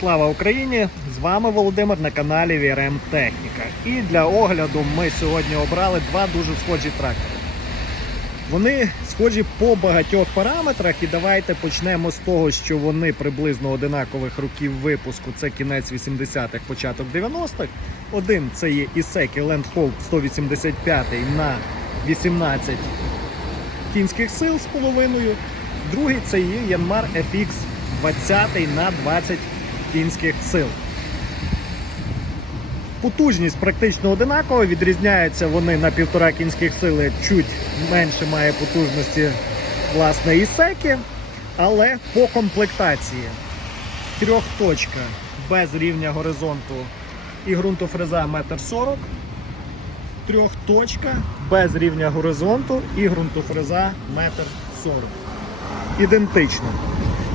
Слава Україні! З вами Володимир на каналі VRM Техніка. І для огляду ми сьогодні обрали два дуже схожі трактори. Вони схожі по багатьох параметрах, і давайте почнемо з того, що вони приблизно одинакових років випуску. Це кінець 80-х, початок 90-х. Один це є Ісекі Landholt 185 на 18 кінських сил з половиною. Другий це є Yanmar FX 20 на 20 кінських сил. Потужність практично одинакова, відрізняються вони на півтора кінських сили, чуть менше має потужності власне ісеки, але по комплектації трьохточка без рівня горизонту і ґрунтофреза 1,40 м, трьохточка без рівня горизонту і ґрунтофреза 1,40 м. Ідентично.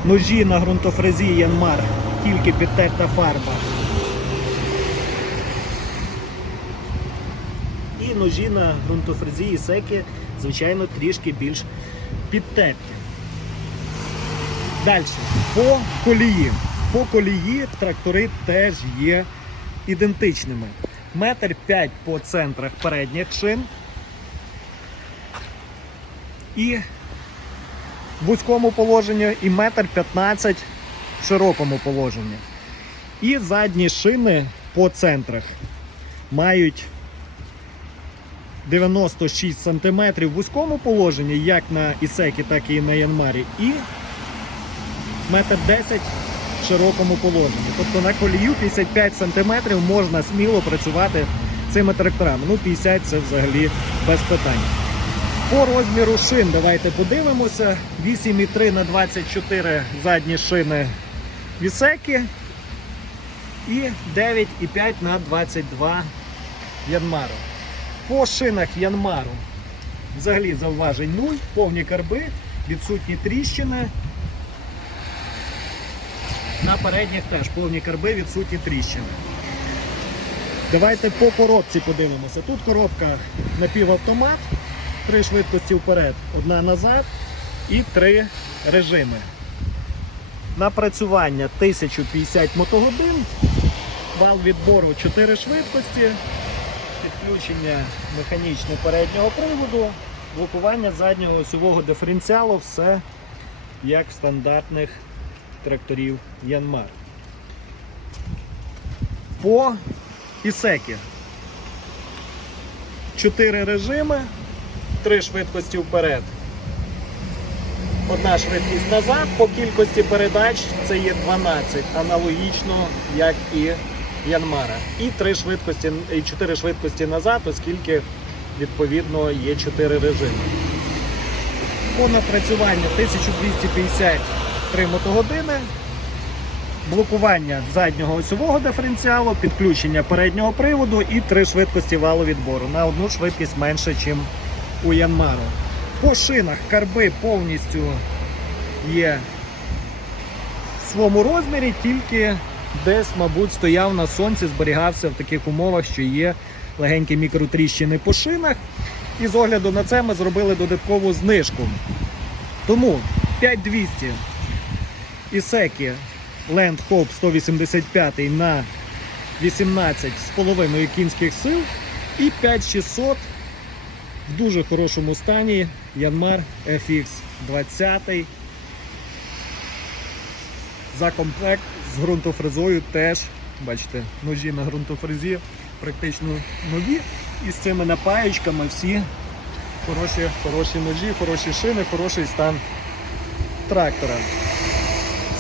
Ножі на ґрунтофрезі Янмар, тільки підтерта фарба. І ножі на ґрунтофрезі Ісекі, звичайно, трішки більш підтерті. Далі, по колії. По колії трактори теж є ідентичними. Метр п'ять по центрах передніх шин. І в вузькому положенні і метр 15 широкому положенні. І задні шини по центрах мають 96 см в вузькому положенні, як на Ісекі, так і на Янмарі, і метр 10 в широкому положенні. Тобто на колію 55 см можна сміло працювати цими тракторами. Ну, 50 це взагалі без питань. По розміру шин давайте подивимося. 8,3 на 24 задні шини Вісеки і 9,5 на 22 Янмару. По шинах Янмару взагалі зауважень 0, повні карби, відсутні тріщини. На передніх теж повні карби, відсутні тріщини. Давайте по коробці подивимося. Тут коробка напівавтомат, три швидкості вперед, одна назад і три режими. Напрацювання 1050 мотогодин, вал відбору 4 швидкості, підключення механічне переднього приводу, блокування заднього осьового диференціалу, все як в стандартних тракторів Янмар. По Ісекі. Чотири режими, три швидкості вперед. Одна швидкість назад, по кількості передач це є 12, аналогічно як і Янмара. І три швидкості, і 4 швидкості назад, оскільки відповідно є 4 режими. По напрацюванню 1253 мотогодини, блокування заднього осьового диференціалу, підключення переднього приводу і три швидкості валу відбору. На одну швидкість менше, ніж у Янмару. По шинах карби повністю є в своєму розмірі, тільки десь, мабуть, стояв на сонці, зберігався в таких умовах, що є легенькі мікротріщини по шинах. І з огляду на це ми зробили додаткову знижку. Тому 5200 Ісекі Land Hope 185 на 18,5 кінських сил і 5600 в дуже хорошому стані Yanmar FX 20 за комплект з ґрунтофрезою теж, бачите, ножі на ґрунтофрезі практично нові. І з цими напаєчками всі хороші, хороші ножі, хороші шини, хороший стан трактора.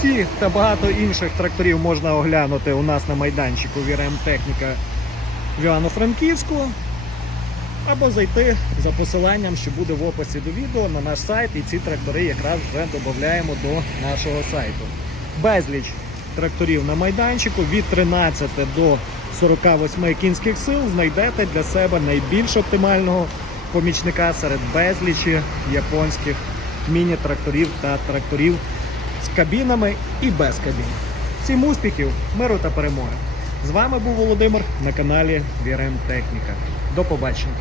Ці та багато інших тракторів можна оглянути у нас на майданчику VRM Техніка в Івано-Франківську. Або зайти за посиланням, що буде в описі до відео на наш сайт, і ці трактори якраз вже додаємо до нашого сайту. Безліч тракторів на майданчику від 13 до 48 кінських сил знайдете для себе найбільш оптимального помічника серед безлічі японських міні-тракторів та тракторів з кабінами і без кабін. Всім успіхів, миру та перемоги! З вами був Володимир на каналі VRM Техніка. До побачення!